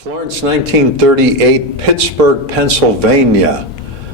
Florence, 1938, Pittsburgh, Pennsylvania.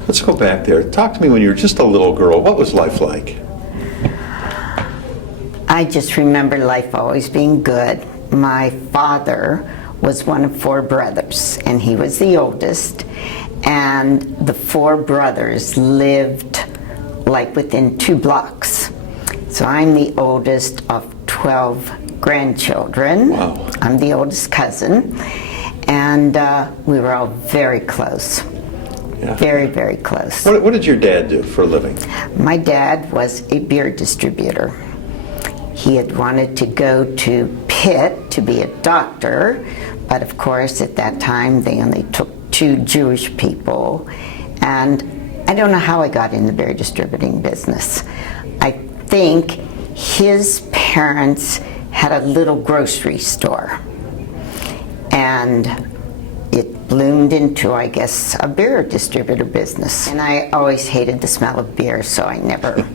Let's go back there. Talk to me when you were just a little girl. What was life like? I just remember life always being good. My father was one of four brothers, and he was the oldest. And the four brothers lived like within 2 blocks. So I'm the oldest of 12 grandchildren. Wow. I'm the oldest cousin. And we were all very close. Yeah. Very, very close. What did your dad do for a living? My dad was a beer distributor. He had wanted to go to Pitt to be a doctor, but of course at that time they only took 2 Jewish people. And I don't know how I got in the beer distributing business. I think his parents had a little grocery store. And it bloomed into, I guess, a beer distributor business. And I always hated the smell of beer, so I never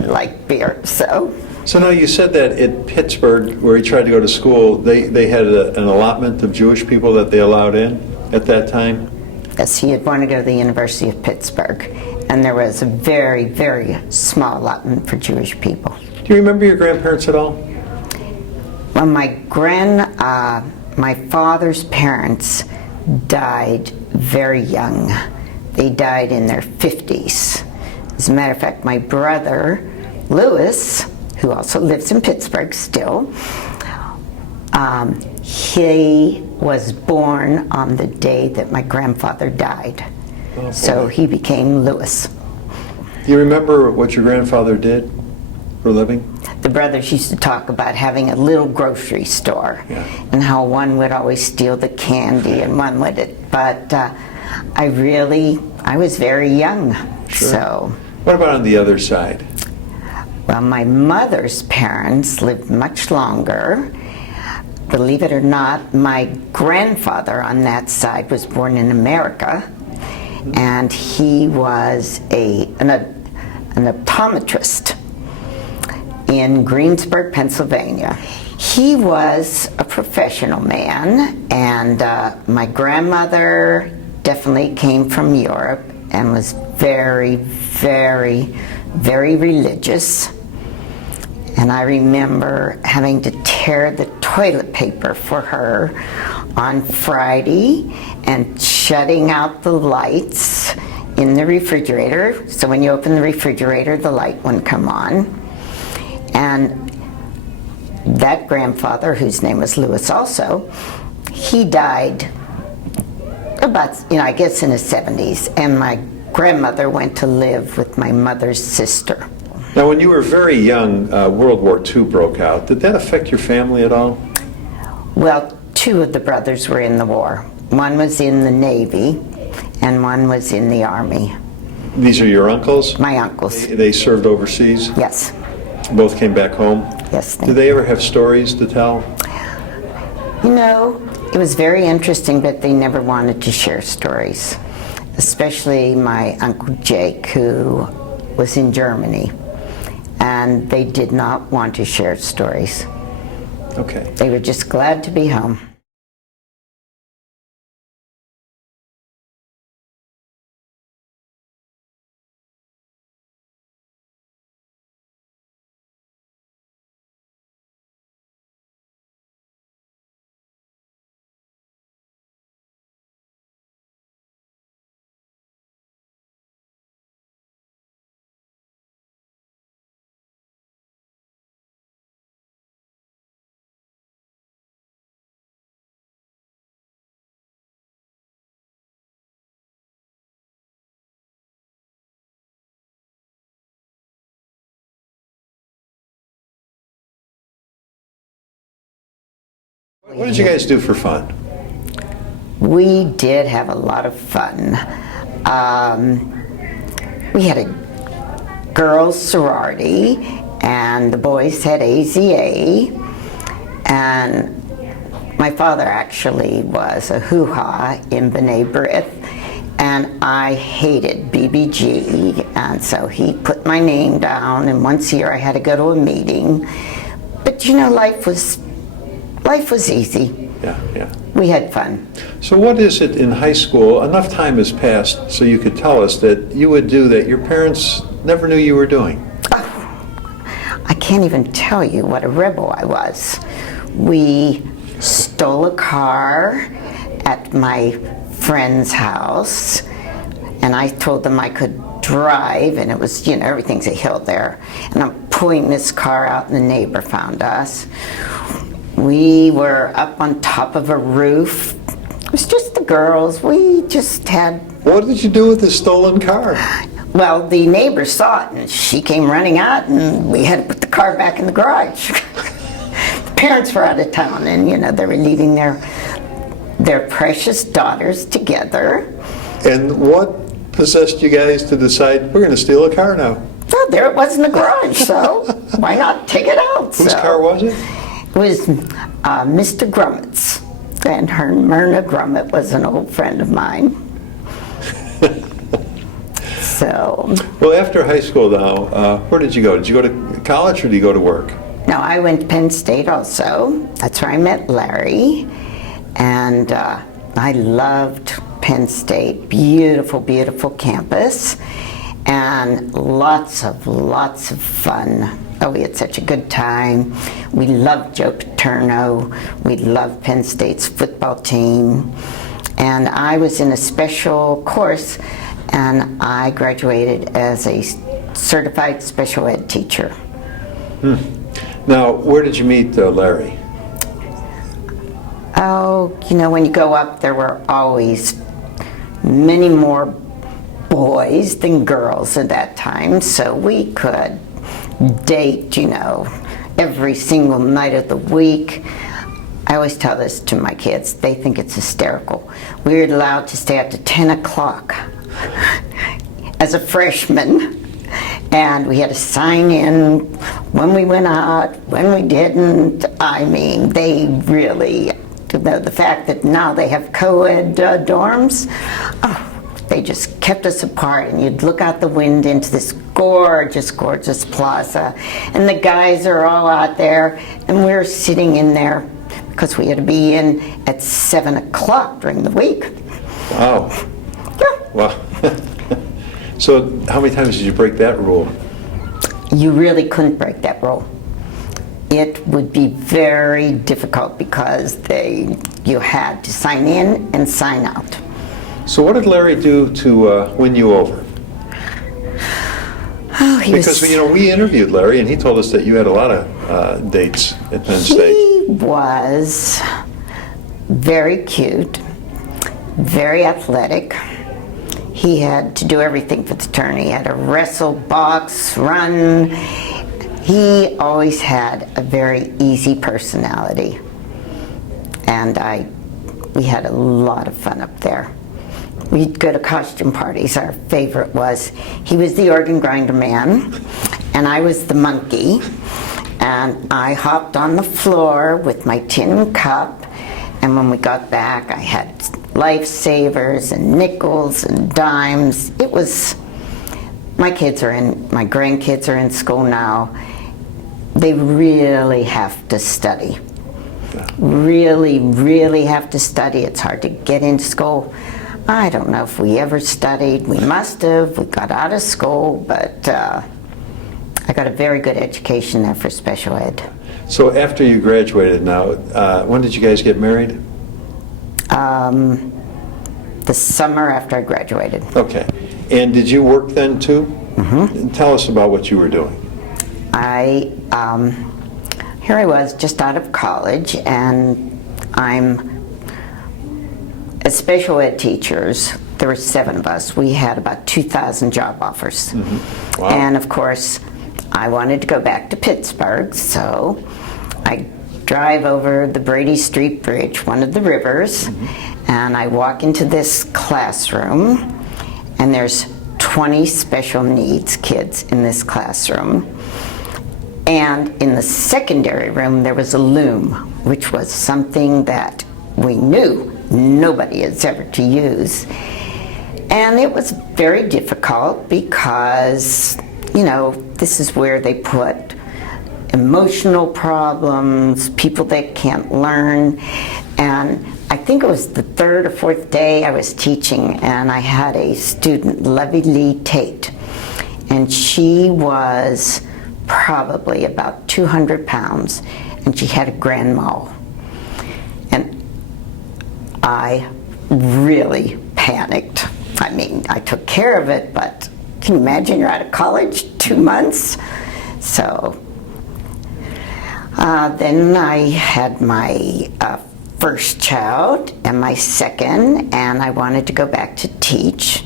liked beer, So now you said that at Pittsburgh, where he tried to go to school, they had an allotment of Jewish people that they allowed in at that time? yes, he had wanted to go to the University of Pittsburgh, and there was a very, very small allotment for Jewish people. Do you remember your grandparents at all? Well, my father's parents died very young. They died in their 50s. As a matter of fact, my brother, Louis, who also lives in Pittsburgh still, he was born on the day that my grandfather died. Oh, so he became Louis. Do you remember what your grandfather did for a living? The brothers used to talk about having a little grocery store, Yeah. and how one would always steal the candy and one would, but I was very young. Sure. So, What about on the other side? well, my mother's parents lived much longer. Believe it or not, my grandfather on that side was born in America, and he was an optometrist in Greensburg, Pennsylvania. He was a professional man, and my grandmother definitely came from Europe and was very, very, very religious. And I remember having to tear the toilet paper for her on Friday and shutting out the lights in the refrigerator. So when you open the refrigerator, the light wouldn't come on. And that grandfather, whose name was Louis also, he died about, I guess in his 70s. And my grandmother went to live with my mother's sister. Now, when you were very young, World War II broke out. Did that affect your family at all? Well, 2 of the brothers were in the war. One was in the Navy, and one was in the Army. These are your uncles? My uncles. They served overseas? Yes. Both came back home? Yes. Did they ever have stories to tell? It was very interesting, but they never wanted to share stories. Especially my Uncle Jake, who was in Germany. And they did not want to share stories. Okay. They were just glad to be home. What did you guys do for fun? We did have a lot of fun. We had a girls' sorority, and the boys had AZA, and my father actually was a hoo-ha in B'nai B'rith, and I hated BBG, and so he put my name down, and once a year I had to go to a meeting. But you know, life was easy. yeah. We had fun. So what is it in high school, enough time has passed so you could tell us that you would do that your parents never knew you were doing? I can't even tell you what a rebel I was. We stole a car at my friend's house, and I told them I could drive, and it was, everything's a hill there. And I'm pulling this car out, and the neighbor found us. We were up on top of a roof. It was just the girls. We just had... What did you do with the stolen car? Well, the neighbor saw it, and she came running out, and we had to put the car back in the garage. The parents were out of town, and, they were leaving their precious daughters together. And what possessed you guys to decide, we're going to steal a car now? Well, there it was in the garage, so why not take it out? Whose car was it? It was Mr. Grummet's, and her Myrna Grummet was an old friend of mine. So. Well, after high school now, where did you go? Did you go to college or did you go to work? No, I went to Penn State also. That's where I met Larry, and I loved Penn State. Beautiful, beautiful campus, and lots of fun. Oh, we had such a good time. We loved Joe Paterno. We loved Penn State's football team. And I was in a special course, and I graduated as a certified special ed teacher. Now, where did you meet Larry? Oh, when you go up, there were always many more boys than girls at that time, so we could date, every single night of the week. I always tell this to my kids. They think it's hysterical. We were allowed to stay up to 10 o'clock as a freshman, and we had to sign in when we went out, when we didn't. I mean, they really, the fact that now they have co-ed dorms, they just kept us apart, and you'd look out the window into this gorgeous, gorgeous plaza, and the guys are all out there, and we're sitting in there because we had to be in at 7 o'clock during the week. Wow. Yeah. Wow. So how many times did you break that rule? You really couldn't break that rule. It would be very difficult because you had to sign in and sign out. So what did Larry do to win you over? Oh, Because we interviewed Larry, and he told us that you had a lot of dates at Penn State. He was very cute, very athletic. He had to do everything for the turn. He had to wrestle, box, run. He always had a very easy personality, and we had a lot of fun up there. We'd go to costume parties. Our favorite was, he was the organ grinder man, and I was the monkey, and I hopped on the floor with my tin cup, and when we got back, I had lifesavers and nickels and dimes. It was, my grandkids are in school now. They really have to study. Really, really have to study. It's hard to get into school. I don't know if we ever studied. We must have. We got out of school, but I got a very good education there for special ed. So after you graduated now, when did you guys get married? The summer after I graduated. Okay. And did you work then too? Mm-hmm. Tell us about what you were doing. Here I was just out of college, and as special ed teachers, there were 7 of us. We had about 2,000 job offers. Mm-hmm. Wow. And of course, I wanted to go back to Pittsburgh, so I drive over the Brady Street Bridge, one of the rivers, and I walk into this classroom, and there's 20 special needs kids in this classroom. And in the secondary room, there was a loom, which was something that we knew nobody is ever to use. And it was very difficult because, this is where they put emotional problems, people that can't learn. And I think it was the third or fourth day I was teaching, and I had a student, Lovey Lee Tate, and she was probably about 200 pounds, and she had a grand mal. And I really panicked. I mean, I took care of it, but can you imagine, you're out of college 2 months? So then I had my first child and my second, and I wanted to go back to teach.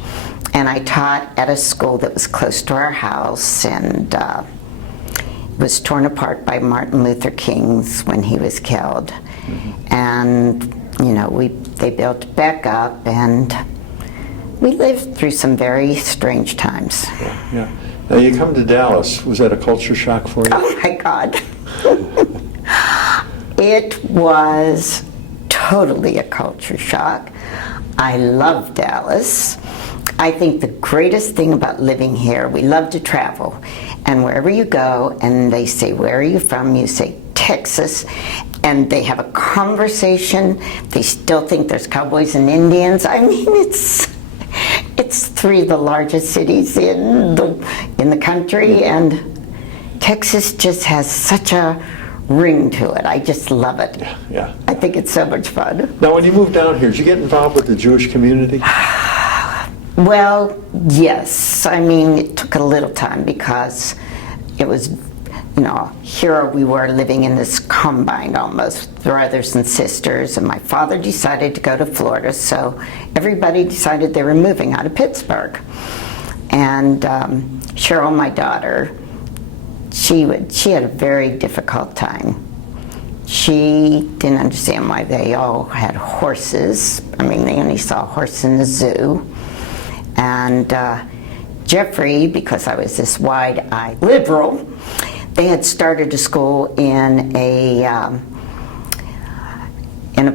And I taught at a school that was close to our house, and it was torn apart by Martin Luther King's when he was killed. And you know, they built it back up, and we lived through some very strange times. Yeah. Now you come to Dallas. Was that a culture shock for you? Oh my God. It was totally a culture shock. I love Dallas. I think the greatest thing about living here, we love to travel. And wherever you go and they say, where are you from? You say, Texas. And they have a conversation. They still think there's cowboys and Indians. I mean, it's three of the largest cities in the country, and Texas just has such a ring to it. I just love it. Yeah. I think it's so much fun. Now, when you moved down here, did you get involved with the Jewish community? Well, yes. I mean, it took a little time because it was, you know, here we were living in this combine almost, brothers and sisters, and my father decided to go to Florida, so everybody decided they were moving out of Pittsburgh. And Cheryl, my daughter, she had a very difficult time. She didn't understand why they all had horses. I mean, they only saw a horse in the zoo. And Jeffrey, because I was this wide-eyed liberal, they had started a school in a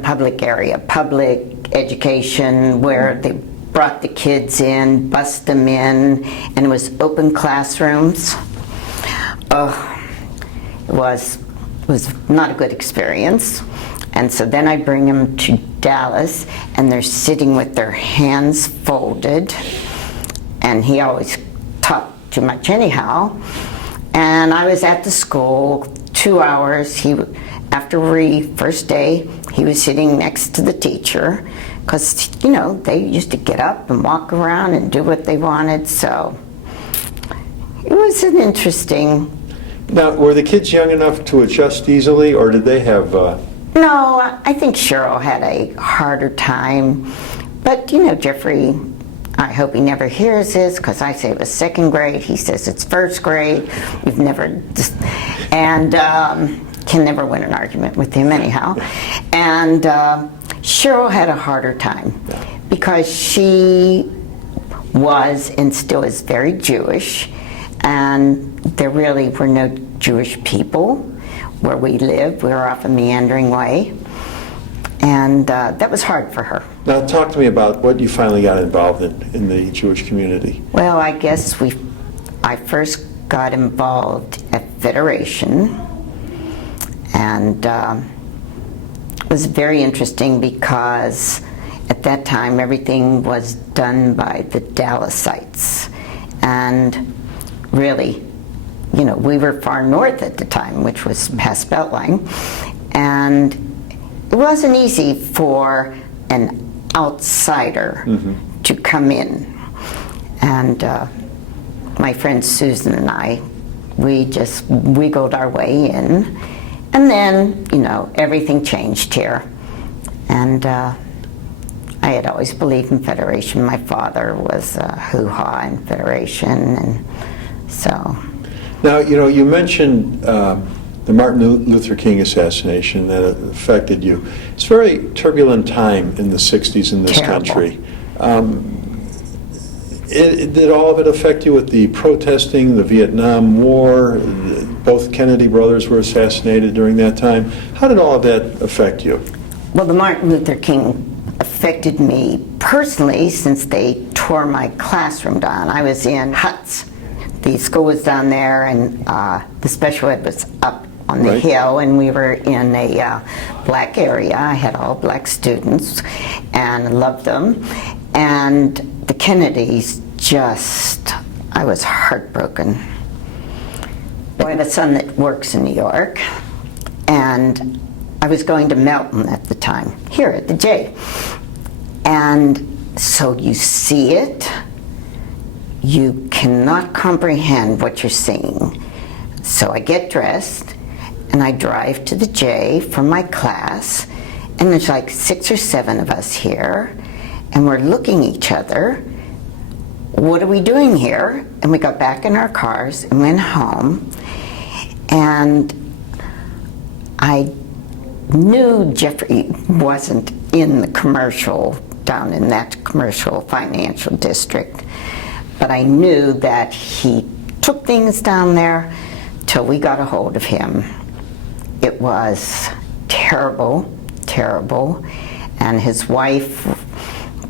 public area, public education, where they brought the kids in, bussed them in, and it was open classrooms. It was not a good experience. And so then I bring them to Dallas, and they're sitting with their hands folded, and he always taught too much anyhow. And I was at the school 2 hours. After first day, he was sitting next to the teacher, because, you know, they used to get up and walk around and do what they wanted, so it was an interesting. Now, were the kids young enough to adjust easily, or did they have... No, I think Cheryl had a harder time, but, you know, Jeffrey, I hope he never hears this, because I say it was second grade, he says it's first grade. We've never, and can never win an argument with him anyhow. And Cheryl had a harder time because she was and still is very Jewish, and there really were no Jewish people where we lived. We were off a meandering way, and that was hard for her. Now, talk to me about what you finally got involved in the Jewish community. Well, I guess I first got involved at Federation, and it was very interesting because at that time everything was done by the Dallasites, and really, you know, we were far north at the time, which was past Beltline, and it wasn't easy for an outsider to come in. And my friend Susan and I, we just wiggled our way in, and then, you know, everything changed here. And I had always believed in Federation. My father was a hoo-ha in Federation, and so. Now, you know, you mentioned the Martin Luther King assassination that affected you. It's a very turbulent time in the 60s in this country. Did all of it affect you with the protesting, the Vietnam War? Both Kennedy brothers were assassinated during that time. How did all of that affect you? Well, the Martin Luther King affected me personally since they tore my classroom down. I was in huts, The school was down there, and the special ed was up on the Right. hill, and we were in a black area. I had all black students and loved them. And the Kennedys just, I was heartbroken. I have a son that works in New York, and I was going to Melton at the time, here at the J. And so you see it, you cannot comprehend what you're seeing. So I get dressed, and I drive to the J for my class, and there's like 6 or 7 of us here, and we're looking at each other. What are we doing here? And we got back in our cars and went home, and I knew Jeffrey wasn't in the commercial, down in that commercial financial district, but I knew that he took things down there till we got a hold of him. It was terrible, terrible, and his wife,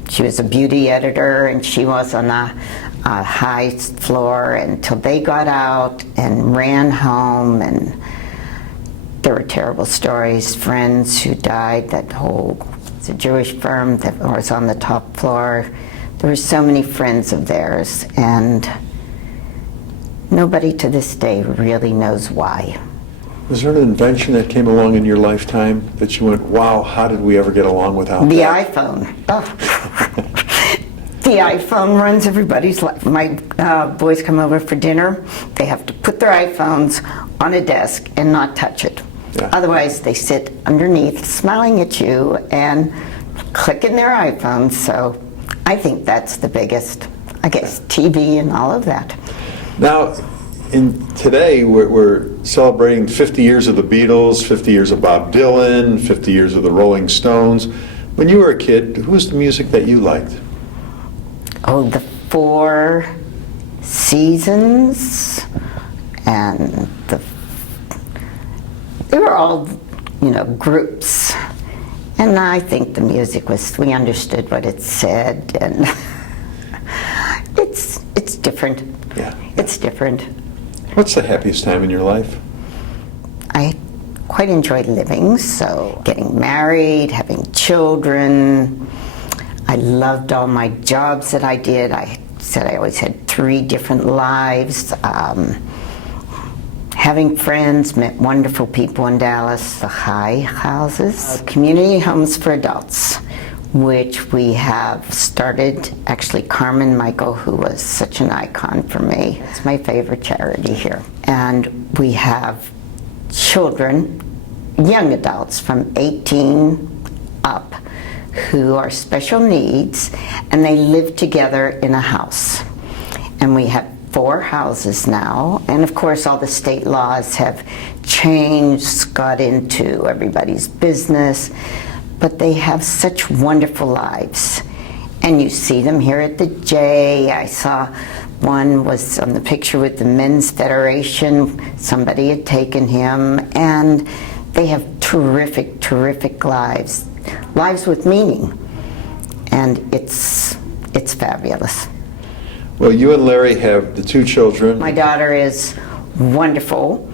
she was a beauty editor, and she was on a high floor until they got out and ran home, and there were terrible stories, friends who died, that whole, it's a Jewish firm that was on the top floor. There were so many friends of theirs, and nobody to this day really knows why. Was there an invention that came along in your lifetime that you went, wow, how did we ever get along without The that? iPhone. Oh. The iPhone runs everybody's life. My boys come over for dinner. They have to put their iPhones on a desk and not touch it. Yeah. Otherwise, they sit underneath smiling at you and clicking their iPhones. So I think that's the biggest, I guess, TV and all of that. Now, today we're celebrating 50 years of the Beatles, 50 years of Bob Dylan, 50 years of the Rolling Stones. When you were a kid, who was the music that you liked? Oh, the Four Seasons, and they were all, groups. And I think the music was, we understood what it said, and it's different. Yeah. It's different. What's the happiest time in your life? I quite enjoyed living, so getting married, having children. I loved all my jobs that I did. I said I always had 3 different lives. Having friends, met wonderful people in Dallas, the high houses. Community homes for adults, which we have started. Actually, Carmen Michael, who was such an icon for me, it's my favorite charity here. And we have children, young adults from 18 up, who are special needs, and they live together in a house. And we have 4 houses now, and of course all the state laws have changed, got into everybody's business, but they have such wonderful lives. And you see them here at the J. I saw one was on the picture with the Men's Federation. Somebody had taken him, and they have terrific, terrific lives. Lives with meaning, and it's fabulous. Well, you and Larry have the 2 children. My daughter is wonderful.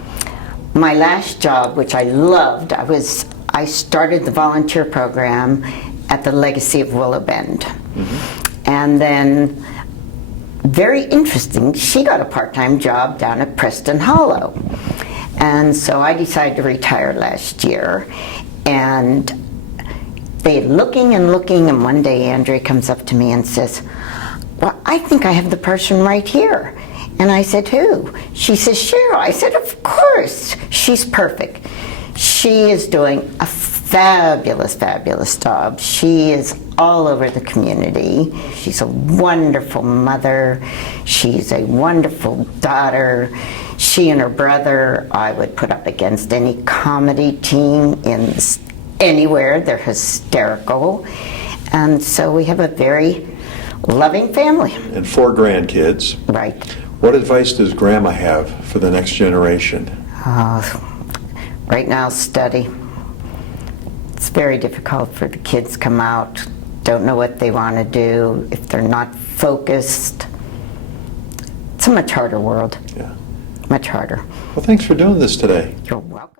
My last job, which I loved, I started the volunteer program at the Legacy of Willow Bend. Mm-hmm. And then, very interesting, she got a part-time job down at Preston Hollow. And so I decided to retire last year, and they looking, and one day Andrea comes up to me and says, well, I think I have the person right here. And I said, who? She says, Cheryl. I said, of course. She's perfect. She is doing a fabulous, fabulous job. She is all over the community. She's a wonderful mother. She's a wonderful daughter. She and her brother, I would put up against any comedy team anywhere. They're hysterical. And so we have a very loving family. And 4 grandkids. Right. What advice does Grandma have for the next generation? Right now, study. It's very difficult for the kids come out, don't know what they want to do. If they're not focused, it's It's a much harder world. Yeah. Much harder. Well, thanks for doing this today. You're welcome.